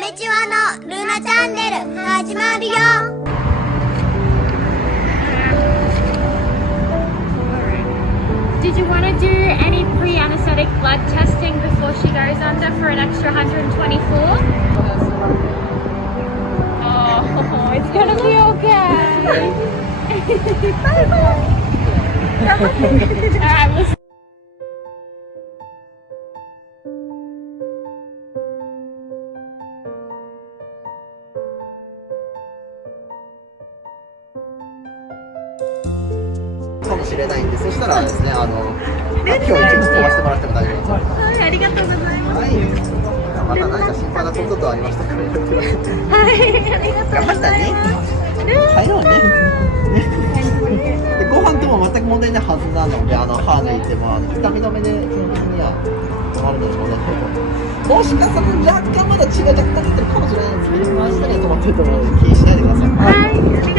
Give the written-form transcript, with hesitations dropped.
メチワのルナチャンネル始まるよ。Did you want to do any pre-anesthetic blood testing before she goes under for an extra 124? Oh, it's gonna be okay. Bye bye. Alright, we'll see. かもしれないんで、そしたらですね、今日一日飛ばしてもらっても大丈夫ですか？はい、ありがとうございます。はい。また何か心配なこととありましたか？はい、ありがとう頑張ったね。帰ろうね。でご飯とも全く問題ないはずなので、歯抜いても痛み止めで基本的には止まるので問題ないと思う。もしかしたら若干まだ血が若干出てるかもしれないんですけど、明日には止まってると思うので気にしないでください。はい。